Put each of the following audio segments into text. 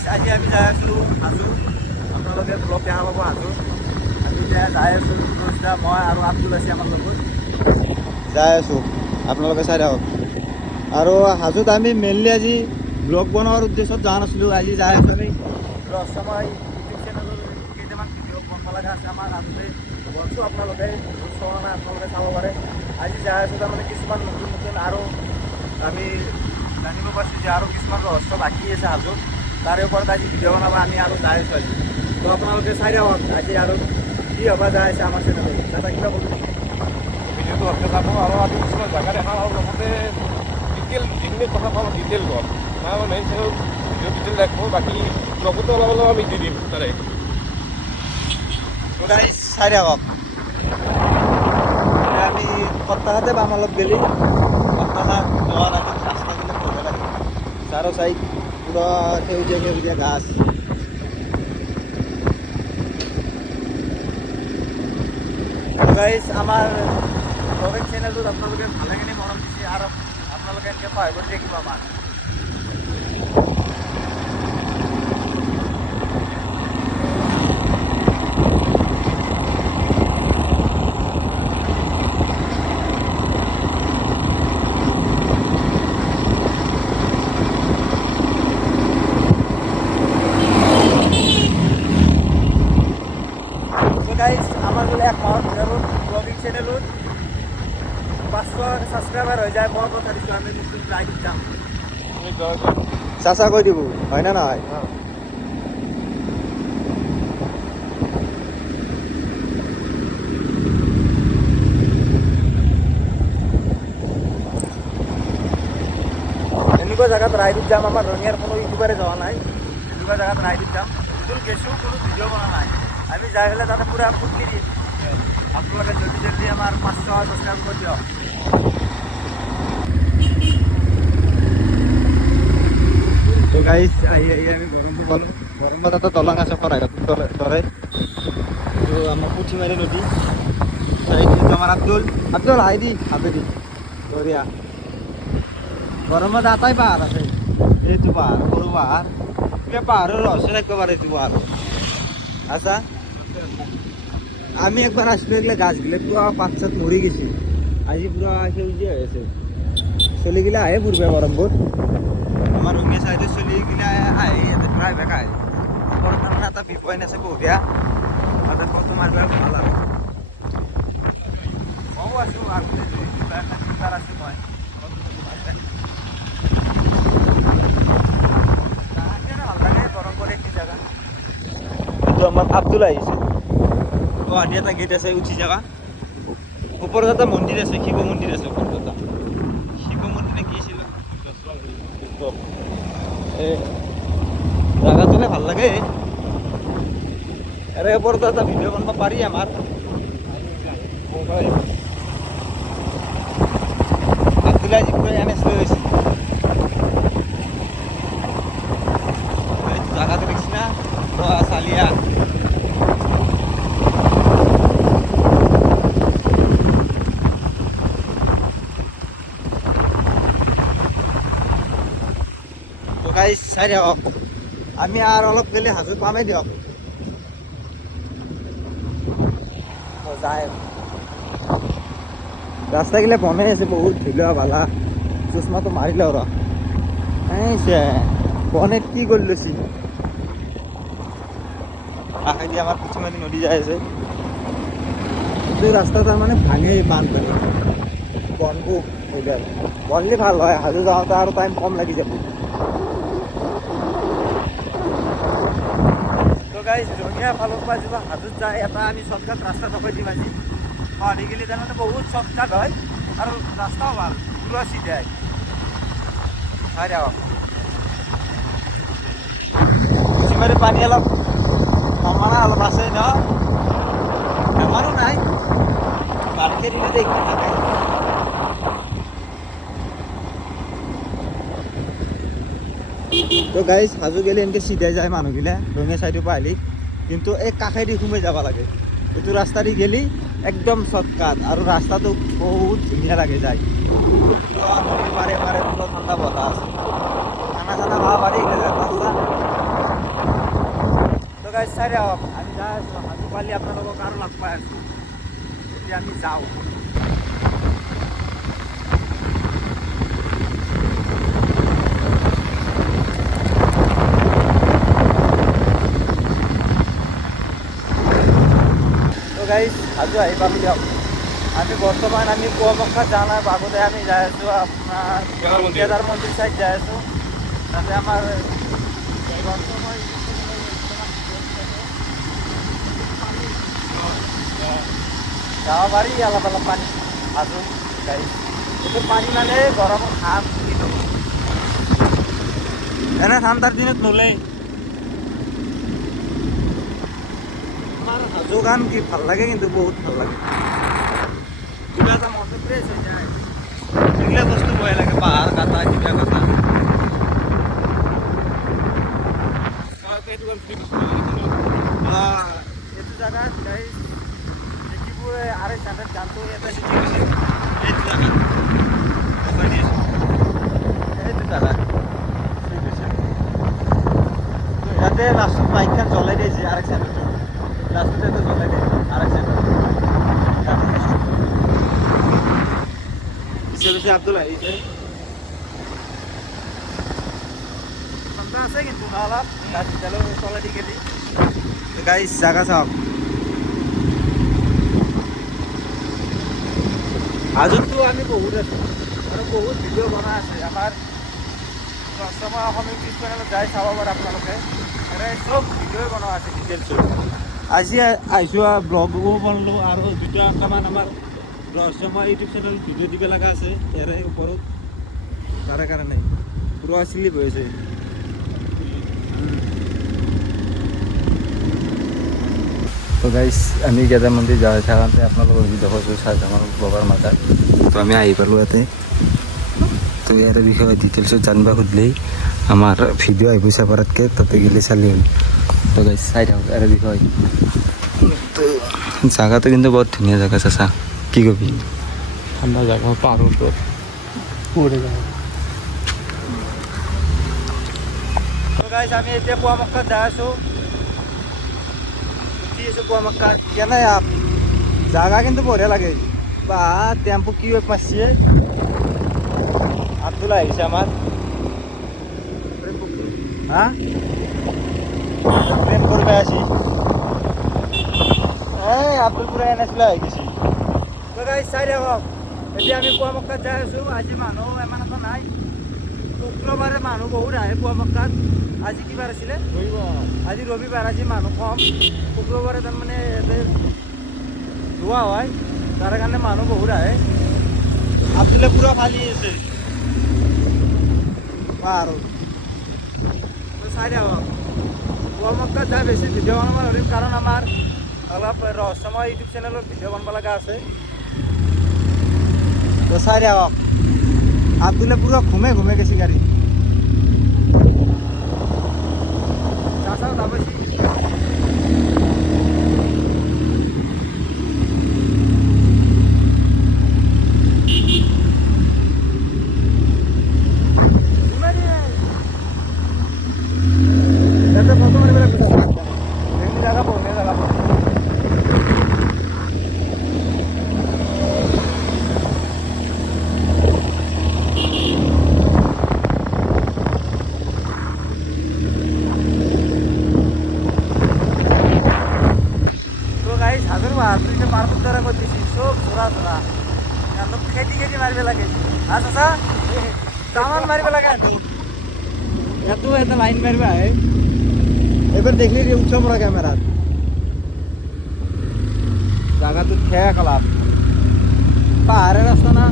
গাইছ আজি আমি যাই আছোঁ হাজো। আপোনালোকে ব্লগ দেখা পাব হাজো। আমি এতিয়া যাই আছোঁ দোষদা মই আৰু আব্দুল আছে আমাৰ লগত যাই আছোঁ। আপোনালোকে চাই থাকক। আৰু হাজোত আমি মেইনলি আজি ব্লগ বনোৱাৰ উদ্দেশ্যত যোৱা নাছিলোঁ। আজি যাই আছোঁ আমি ৰহস্যময় ইউটিউব চেনেলৰ কেইটামান ভিডিঅ' বনাব লগা আছে আমাৰ হাজোতে বনছোঁ। আপোনালোকে চোৱা নাই আপোনালোকে চাব পাৰে। আজি যাই আছোঁ তাৰমানে কিছুমান নতুন নতুন আৰু আমি জানিব পাৰছোঁ যে আৰু কিছুমান ৰহস্য বাকী আছে হাজোত। তাৰে ওপৰত আজি ভিডিঅ' বনাব আমি আৰু যাই আছোঁ আজি। তো আপোনালোকে চাই থাকক আজি আৰু কি হ'ব যাই আছে আমাৰ চেনেলত। দাদা কিবা ক'ব নেকি? ভিডিঅ'টো ভালকৈ চাব আৰু আমি কিছুমান জেগা দেখা আৰু লগতে ডিটেইল যিখিনি কথা পাওঁ ডিটেইল কম নাই আমাৰ মেইন চেনেল ভিডিঅ' ডিটেইল দেখোঁ বাকী ব্লগতো অলপ অলপ আমি দি দিম তাৰে চাই থাকক। আমি সপ্তাহতে পাম অলপ গেলি সপ্তাহত যোৱাৰ আগত ৰাস্তাবিলাক বঢ়িয়া লাগে। চাৰো চাইড পুৰা সেউজীয়া সেউজীয়া গাছ। গাইজ আমাৰ ব্লগিং চেনেলটোত আপোনালোকে ভালেখিনি মৰম দিছে আৰু আপোনালোকে এনেকৈ সহায় কৰি থাকিব আমাক। গাইজ আমাৰ বোলে 1 মাহৰ ভিতৰত ব্লগিং চেনেলত 500 ছাবস্ক্ৰাইবাৰ হৈ যায়। মই কথা দিছোঁ আমি নতুন ৰাইডত যাম। চাচা কৈ দিব হয় না নহয়? এনেকুৱা জেগাত ৰাইডত যাম আমাৰ ৰঙিয়াৰ কোনো ইউটিউবাৰে যোৱা নাই। এনেকুৱা জেগাত ৰাইডত যাম নতুন গেছোঁ কোনো ভিডিঅ' বনোৱা নাই। আমি যাই পেলাই তাতে পুৰা ফুটি দিম। আপোনালোকে জলদি জলদি আমাৰ 500 ছাবস্ক্ৰাইব কৰি দিয়ক। তো গাইজ আহি আমি গৰমটো পালোঁ। গৰমত এটা দলং আছে দৰে এইটো আমাৰ পুঠিমাৰী নদী। এইটো আমাৰ আব্দুল হাইদি হাবেদি বঢ়িয়া। গৰমত আটাই পাহাৰ আছে। এইটো পাহাৰ সৰু পাহাৰ কিবা পাহাৰৰ ৰহস্য থাকিব পাৰে এইটো পাহাৰ। আচ্ছা আমি একবাৰ আসলো এগুলো গাছগুলো পুরা পাত চাত মরি গেছে। আজি পুরা সেউজীয়া হৈ আছে। চলিগিলা আহে ঘুরবে গরমত আমার রঙিয়া সাইডে চলিগিলা আহে প্রায় বেকা আহে। মানে এটা ভিউ পয়েন্ট আছে বঢ়িয়া তাতে ফটো মাৰিব ভাল আৰু ময়ো আছোঁ আগতে আছোঁ মই ভাল লাগে গৰম পৰে কি জাগা। এইটো আমাৰ আব্দুল আহিছে। গুৱাহাটী এটা গেট আছে উঠি যাবা ওপৰত এটা মন্দিৰ আছে শিৱ মন্দিৰ আছে ওপৰত এটা শিৱ মন্দিৰ নে কি আছিল জাগাটোলে ভাল লাগে। ইয়াৰে ওপৰত এটা ভিডিঅ' বনাব পাৰি আমাৰ আব্দুল্লাহ যিপুৰে এনএছ লৈ গৈছে। জাগাটো দেখিছি না চালিয়া চাই দিয়ক। আমি আৰু অলপ গেলে হাজোত পামেই দিয়ক। যায় ৰাস্তাগিলা বনাই আছে বহুত ধুলীয়া বালা। চশমাটো মাৰিলে আৰু বনেট কি কৰি লৈছি। কাষেদি আমাৰ পুঠিমাৰী নদী যাই আছে। এইটো ৰাস্তা তাৰমানে ভাঙে বানপানী বনবোৰ বনলি ভাল হয়। হাজো যাওঁতে আৰু টাইম কম লাগি যাব। ৰঙিয়া ফালৰ পৰা যিটো হাজোত যায় এটা আমি শ্বৰ্টকাট ৰাস্তা নকৈ দিম আজি। পাহাৰি গেলি তাৰমানে বহুত শ্বৰ্টকাট হয় আৰু ৰাস্তাও ভাল পুৰা চিধাই চাই দিয়ক। পুঠিমাৰীৰ পানী অলপ নমনা অলপ আছে ন আমাৰো নাই বাৰিষা দিলে দেখি থাকে। তো গাইজ হাজো গেলে এনেকৈ চিধাই যায় মানুহগিলা ৰঙিয়া চাইডৰ পৰা আহিলি কিন্তু এই কাষেদি সোমাই যাব লাগে। এইটো ৰাস্তা দি গেলি একদম শ্বৰ্টকাট আৰু ৰাস্তাটো বহুত ধুনীয়া লাগে যায়। পাৰে পাৰে পুৰা ঠাণ্ডা বতাহ আছে খানা চানা খাব পাৰি। গাইজ চাই আহক আমি যাই আছোঁ হাজো পালি আপোনালোকক আৰু লগ পাই আছোঁ এতিয়া আমি যাওঁ তো গাইজ হাজো আহি পালোঁ দিয়ক আমি বৰ্তমান আমি পুৱামক্কা যোৱা নাই আগতে আমি যাই আছোঁ আপোনাৰ কেদাৰ মন্দিৰ চাইড যাই আছোঁ তাতে আমাৰ যাব পাৰি অলপ অলপ পানী হাজো গাড়ী কিন্তু পানী মানে গৰমৰ খাম এনে ঠাণ্ডাৰ দিনত নোলাই আমাৰ হাজো গান কি ভাল লাগে কিন্তু বহুত ভাল লাগে কিবা এটা মনটো ফ্ৰেছ হৈ যায় এইবিলাক বস্তু ভয় লাগে পাহাৰ কাটা কিবা কাটা এইটো জাগাত গাইজ দেখিবই আঢ়ৈ ঘণ্টাত গানটো এটা শিকি গৈছে এইটো জাগাত এইটো জাগাত ইয়াতে লাষ্টত বাইকখন জ্বলাই দিয়ে যে আরেক চেণ্টাৰটো লাষ্টত এইটো জ্বলাই দিয়ে আৰেক চেণ্টাৰটো পিছে পিছে আব্দুল আহিছে ঠাণ্ডা আছে কিন্তু অলপ গাছ তলে দিকে দি গাইজ জাগা চাওক হাজোতটো আমি বহুত আছোঁ আৰু বহুত ভিডিঅ' বনাই আছে আমাৰ কাষ্টমাৰ অসমীয়া ইউটিউব চেনেলত যাই চাব পাৰে আপোনালোকে এনে চব ভিডিঅ'ই বনোৱা আছে ডিটেইলছত আজি আহিছোঁ ব্লগো বনালোঁ আৰু দুটামান আমাৰ ৰহস্যময় ইউটিউব চেনেল ভিডিঅ' দিব লগা আছে ইয়াৰে ওপৰত তাৰে কাৰণে পুৰা শ্লিপ হৈছে তো গাইজ আমি কেদাৰ মন্দিৰ যাই থাকোঁতে আপোনালোকৰ দেখাইছোঁ চাহজাহান ব্লগৰ মাজত তো আমি আহি পালোঁ ইয়াতে তো ইয়াৰ বিষয়ে ডিটেইলছত জানিব খুজিলেই আমাৰ ভিডিঅ' আহিব চাপাৰতকৈ তাতে গেলে চালি হ'ল তো গাইজ চাই থাকক ইয়াৰ বিষয়ে তো জাগাটো কিন্তু বহুত ধুনীয়া জাগা চাচা কি কবি ঠাণ্ডা জাগা পাহাৰৰ ওপৰত তো গাইজ আমি এতিয়া পুৱামক্কাত যাই আছোঁ পুৱামক্কা কেনে জাগা কিন্তু বঢ়িয়া লাগে বা টেম্পো কি মারছে আব্দুল আহিছে আমার হ্যাঁ প্রেম করবে আসি এই আব্দুল পুরা এনেছিল হয়ে গেছি তো গাইজ চাই থাকক এতিয়া আমি পুৱামক্কাত যাই আছোঁ আজি মানুহ ইমান এটা নাই শুক্ৰবাৰে মানুহ বহুত আহে পুৱামক্কাত আজি কি বাৰ আছিলে আজি ৰবিবাৰ আজি মানুহ কম শুক্ৰবাৰে তাৰমানে ইয়াতে ধোৱা হয় তাৰ কাৰণে মানুহ বহুত আহে আব্দুলে পুৰা ফালি আছে আৰু চাই থাকক পুৱামক্কাত যাই বেছি ভিডিঅ' বনাব নোৱাৰিম কাৰণ আমাৰ অলপ ৰহস্যময় ইউটিউব চেনেলত ভিডিঅ' বনাব লগা আছে তো চাই থাকক আব্দুলে পুৰা ঘুমে ঘুমে গেছি গাড়ী চাচাও যাব পার্বত্যারা করতেছি সব জোড়া জোড়া খেটি খেটি মারবে লাগে আচ্ছা তামান মারবে লাগে এত এত লাইন মারবে এবার দেখলি রে উঠছে মোরা ক্যামেরা জায়গা তো খেয়া কলাপ পাহাড়ের রাস্তা না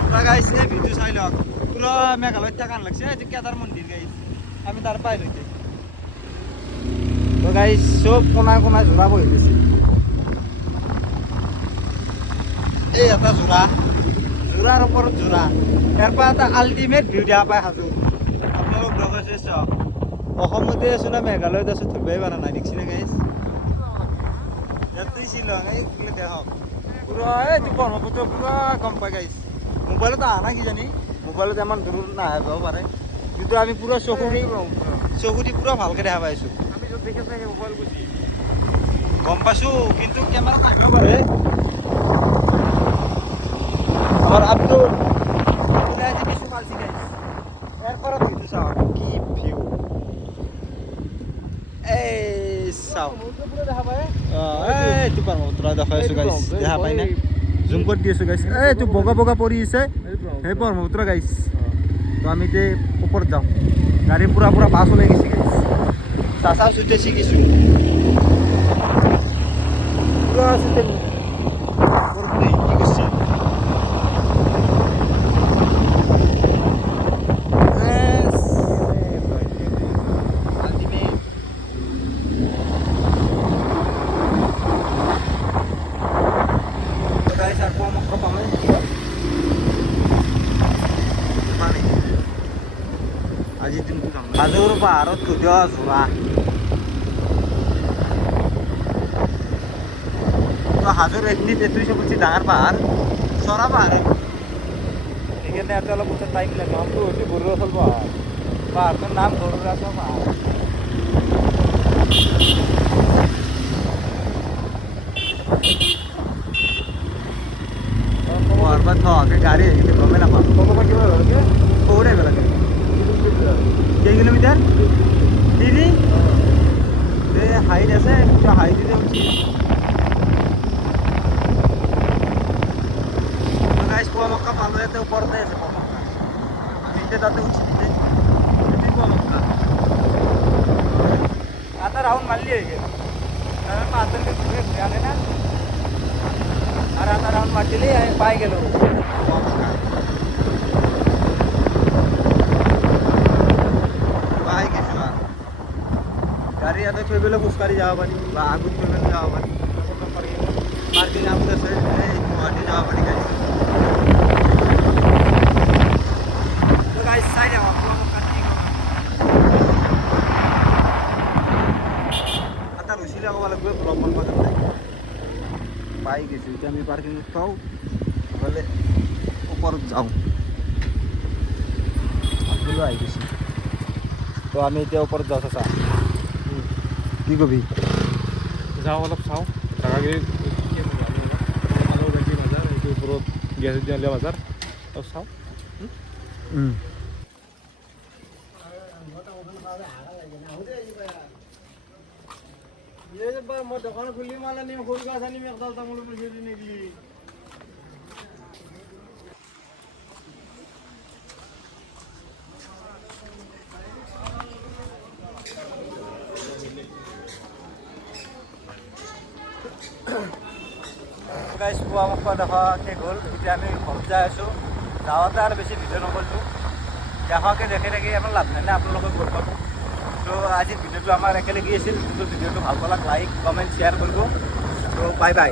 পুরা গাইস এই ভিডিও চাই লক পুরো মেঘালয় টাকান লাগছে এই যে কেদার মন্দির গাইস আমি তার পাই লইতে তো গাইস সব কোনা কোনা জোড়া বই দিছি এই এটা জোড়া জোড়ার ওপৰত জোড়া ইয়াৰ পৰা এটা আল্টিমেট ভিউ দিয়া পায় হাজো আপোনালোক লগতে চাওক অসমতে আছো না মেঘালয়ত আছো ধৰিবই পৰা নাই দেখিছিলে গাইছ ইয়াতেই শ্বিলং এইফালে দেখক পুৰা এইটো ব্ৰহ্মপুত্ৰ পুৰা গম পাই গাইছ মোবাইলত অহা নাই কিজানি মোবাইলত ইমান দূৰ নাহে যাব পাৰে কিন্তু আমি পুৰা চকুদি পুৰা ভালকৈ দেখা পাইছোঁ। আমি য'ত দেখি আছোঁ সেই মোবাইল গুচি গম পাইছোঁ, কিন্তু কেমেৰা থাকিব পাৰে। আমার আব্দুল আজি কিছু পালছি গাইস, এরপর ভিডিও চাও কি ভিউ। এই চাও পুরো দেখা পায়। এই তো ব্রহ্মপুত্র দেখা আছো গাইস, দেখা পাই না, জুম করে দিয়েছো গাইস। এই তো বগা বগা পড়ি আছে এই ব্রহ্মপুত্র গাইস। তো আমি তে উপর যাও, গাড়ি পুরা পুরা পাস হয়ে গেছি গাইস। চাচা ছুটেছি কিছু পুরা ছুটে করতে কি করছি। হাজোৰ পাহাৰত খুদিয়া যোৱা হাজোৰ এইখিনিত এইটোৱে চবতছে ডাঙৰ পাহাৰ, চৰা পাহাৰ। সেইকাৰণে ইয়াতে অলপ উঠাত টাইম লাগে। নামটো হৈছে গৰুৰাচল পাহাৰ, পাহাৰটোৰ নাম গৰুৰাচল পাহাৰ। পাহাৰবাদ থকাকৈ গাড়ী আহিলে গমেই নাপাওঁ। বহুত আহিব লাগে। কেই কিলোমিটাৰ? 3 হাইট আছে, হাইট দিলে উঠি পোৱা মক্কা পালো। ইয়াতে ওপৰতে আছে পোৱা মক্কা, আমি এতিয়া তাতে উঠি দিলে পোৱা মক্কা। এটা রাউন্ড মারলি হয়ে গেল, পাঁচজনকে ঘুরে ঘুরে আনে না, আর এটা রাউন্ড মার দিলেই আমি পাই গেল পোৱা মক্কা। গাড়ী ইয়াতে থৈ পেলাই খোজকাঢ়ি যাব পাৰি বা আগত থৈ পেলাই যাব পাৰি। পাৰ্কিং আগত আছে, এই গুৱাহাটী যাব পাৰি গাড়ী। গাড়ী চাই যাওঁ এটা ৰচিলে ক'ব লাগিব ব্লক বন্ধ পাই গৈছোঁ। এতিয়া আমি পাৰ্কিঙত থওঁ, নহ'লে ওপৰত যাওঁ। আব্দুলো আহি গৈছে, তো আমি এতিয়া ওপৰত যাওঁ। চাচা কি কবি? যাওঁ অলপ চাওঁ জাগাগিৰি বাজাৰ, এইটো ওপৰত গেছদিয়া বাজাৰ, অলপ চাওঁ। মই দোকান খুলি মালে নিম, সৰু গাছ আনিম একডাল তামোলৰ পইচা দি নেকি? গাইজ পোৱা মক্কা দেখা শেষ হ'ল। এতিয়া আমি ঘৰত যাই আছোঁ। যাওঁতে আৰু বেছি ভিডিঅ' নকৰিলোঁ, দেখাকৈ দেখি থাকি আমাৰ লাভ নাই না, আপোনালোকে গৈ পাব। তো আজিৰ ভিডিঅ'টো আমাৰ একেলগে আছিল। কিন্তু ভিডিঅ'টো ভাল পালাক লাইক কমেণ্ট শ্বেয়াৰ কৰিব। তো বাই বাই।